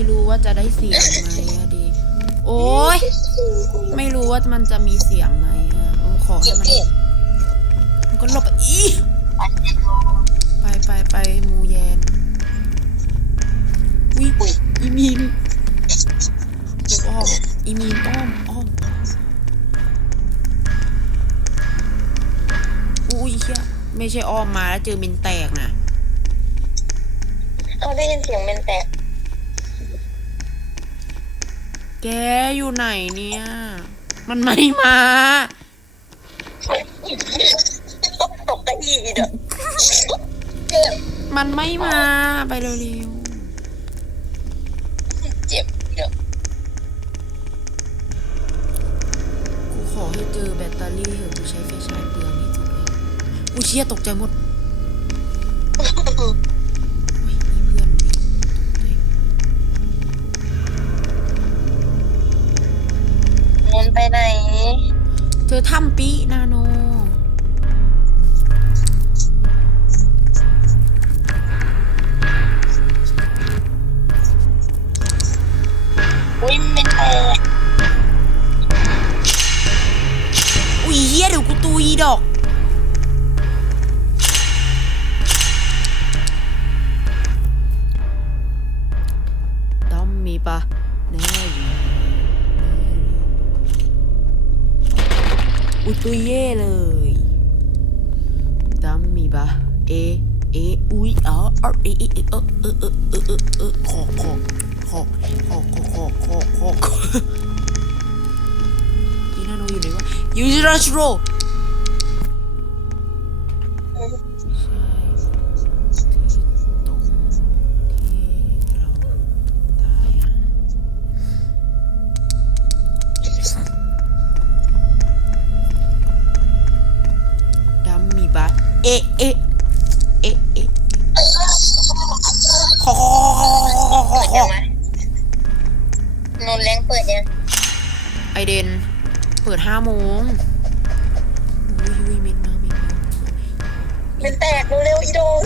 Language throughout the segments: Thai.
ไม่รู้ว่าจะได้เสียงไหมอะดิโอ้ยไม่รู้ว่ามันจะมีเสียงไหมอะโอ้ขอให้มันมันก็หลบไปอีไปไปไปมูแยนวิอีมีนอ้อมอีมีนอ้อมอ้อมอุ้ยเฮียไม่ใช่อ้อมมาแล้วเจอมินแตกนะเขาได้ยินเสียงเมนแตก แกอยู่ไหนเนี่ย มันไม่มา ตกเก้าอี้เด้อเจ็บมันไม่มาไปเร็วเจ็บเด้อๆ กูขอให้เจอแบตเตอรี่เถอะกูใช้ไฟฉายเปลืองที่สุดเลยกูเชี่ยตกใจหมด ไปไหนเธอทำปีนาโน อุ้ยเมนแตกอุ้ยเฮียเดี๋ยวกูตุยดอกต้องมีปะแน่อยู่ อุยตุยเย่เลยต้องมีปะเอ เอ อุ้ยอ๋อเออเอเอเอเออเออเออเออเออเออขอขอขอขอขอขอขอขอขออีนาโนอยู่ไหนวะยูจิราชิโร่ อะเอะเอะเอะขอขอขอขอขอขอของไหมนนแรงเปิดยังไอเดน เปิดห้าโมงอุ้ยอุ้ยเมนมาเมนมาเมนแตกเร็วๆอีโดน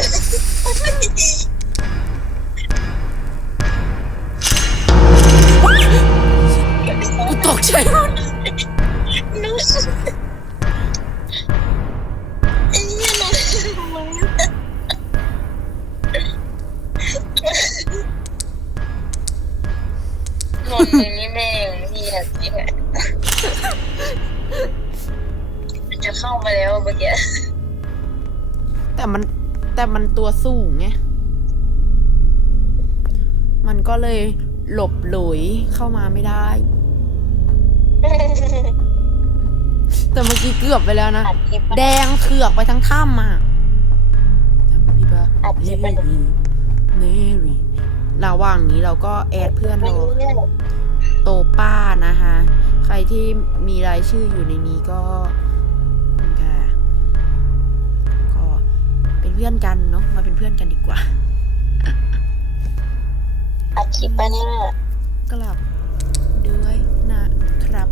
กูตกใจมดน นนมึงนี่แม่งเฮียจริงอะมันจะเข้ามาแล้วเมื่อกี้แต่มันแต่มันตัวสูงไง มันก็เลยหลบหลุยเข้ามาไม่ได้ แต่เมื่อกี้เกือบไปแล้วนะ อัดคลิปแดงเขือกไปทั้งถ้ำอะทำดีปะอัดคลิปไปเน รี่ระหว่างนี้เราก็แอดเพื่อนไม่เรารู้เรื่องโตป้านะคะ ใครที่มีรายชื่ออยู่ในนี้ก็ค่ะก็เป็นเพื่อนกันเนาะมาเป็นเพื่อนกันดีกว่าอัดคลิปปะเนี่ยกลับด้วยนะครับ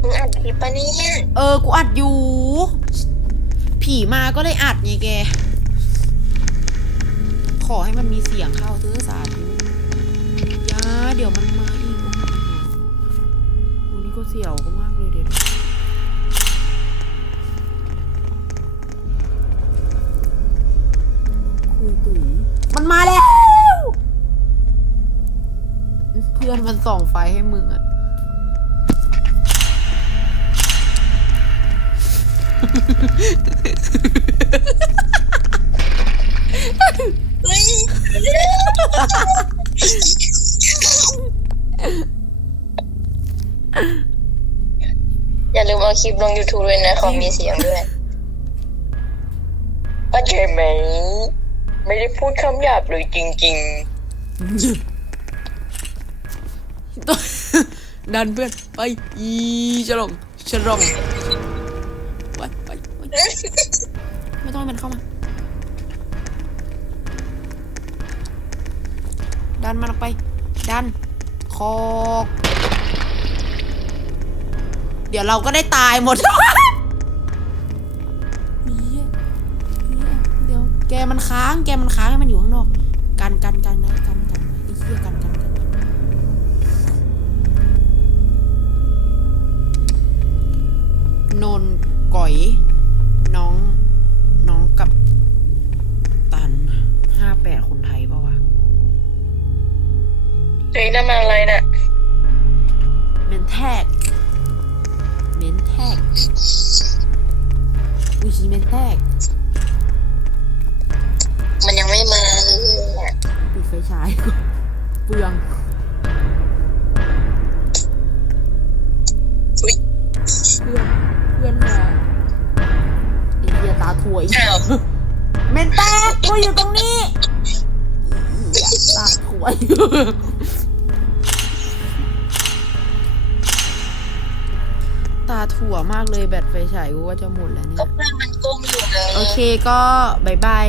มึงอัดคลิปปะเนี่ยเออ กูอัดอยู่ ผีมาก็เลยอัดไงแกข อให้มันมีเสียงเข้าเธอสาธุยาเดี๋ยวมันมาอีกโอ้โหกูนี่ก็เสียวก็มากเลยเดี๋ยวคุยตุ๋ยมันมาแล้ว เพื่อนมันส่องไฟให้มึงอะ อย่าลืมเอาคลิปลง YouTube ด้วยนะเขามีเสียงด้วยป้าเจไหม ไม่ได้พูดคำหยาบเลยจริง ดันเพื่อนไปอีฉลองฉลองไปไปไปๆไม่ต้องให้มันเข้ามา ดันมันออกไป ดัน คอก เดี๋ยวเราก็ได้ตายหมดเหี้ยเดี๋ยวแกมันค้าง แกมันค้างให้มันอยู่ข้างนอก กันกันกันนะกันกันไอ้เเฮียกันกันกันนนก๋อย เฮ้ยนั่นมันอะไรน่ะเมนแท็กเมนแท็กอุชิเมนแท็กมันยังไม่มาเลยอะปิดไฟฉายก่อนเปลืองอุ๊ยเพื่อนเพื่อนมาไอเดียตาถวย อ้าวเมนแท็กกูอยู่ตรงนี้เหี้ยตาถวยาถั่วมากเลยแบตไฟฉายกูก็จะหมดแล้วเนี่ก็ยเพื่อนมันก้มอยู่เลยโอเคก็บายบาย